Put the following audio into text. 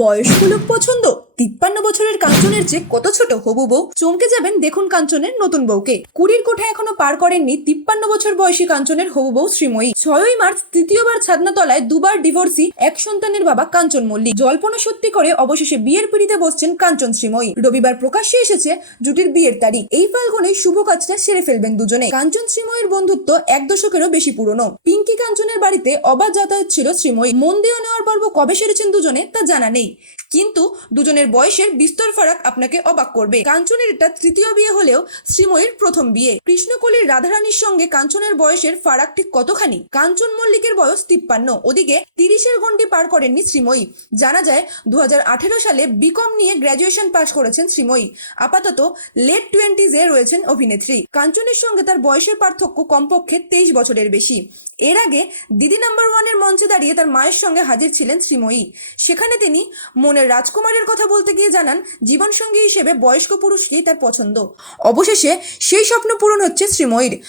বয়স্ক লোক পছন্দ 53 বছরের কাঞ্চনের চেয়ে কত ছোট হবু বউ। চমকে যাবেন দেখুন কাঞ্চনের নতুন বউকে। কুড়ির কোঠা এখনো পার করেননি 53 বছর বয়সী কাঞ্চনের হবু বউ শ্রীময়ী। 6ই মার্চ তৃতীয়বার ছাদনাতলায় দুবার ডিভোর্সি এক সন্তানের বাবা কাঞ্চন মল্লিক জল্পনা সত্যি করে অবশেষে বিয়ের পিঁড়িতে বসছেন কাঞ্চন শ্রীময়ী। রবিবার প্রকাশ্যে এসেছে জুটির বিয়ের তারিখ। এই ফাল্গুনেই শুভ কাজটা সেরে ফেলবেন দুজনে। কাঞ্চন শ্রীময়ীর বন্ধুত্ব এক দশকেরও বেশি পুরনো। পিঙ্কি কাঞ্চনের বাড়িতে অবাধ যাতায়াত ছিল শ্রীময়ী। মন দিয়ে নেওয়ার পর্ব কবে সেরেছেন দুজনে তা জানা নেই, কিন্তু দুজনের বয়সের বিস্তর ফারাক আপনাকে অবাক করবে। কাঞ্চনের এটা তৃতীয় বিয়ে হলেও শ্রীময়ীর প্রথম বিয়ে। কৃষ্ণকলির রাধারানীর সঙ্গে কাঞ্চনের বয়সের ফারাক ঠিক কতখানি? কাঞ্চন মল্লিকের বয়স 53, ওদিকে 30-এর গণ্ডি পার করেননি শ্রীময়ী। জানা যায় 2018 সালে বিকম নিয়ে গ্র্যাজুয়েশন পাশ করেছেন শ্রীময়ী। আপাতত লেট 20s-এ রয়েছেন অভিনেত্রী। কাঞ্চনের সঙ্গে তার বয়সের পার্থক্য কমপক্ষে 23 বছরের বেশি। এর আগে দিদি নাম্বার 1-এর মঞ্চে দাঁড়িয়ে তার মায়ের সঙ্গে হাজির ছিলেন শ্রীময়ী। সেখানে তিনি মনের রাজকুমারের কথা বলতে গিয়ে জানান জীবনসঙ্গী হিসেবে বয়স্ক পুরুষকেই তার পছন্দ। অবশেষে সেই স্বপ্ন পূরণ হচ্ছে শ্রীময়ীর।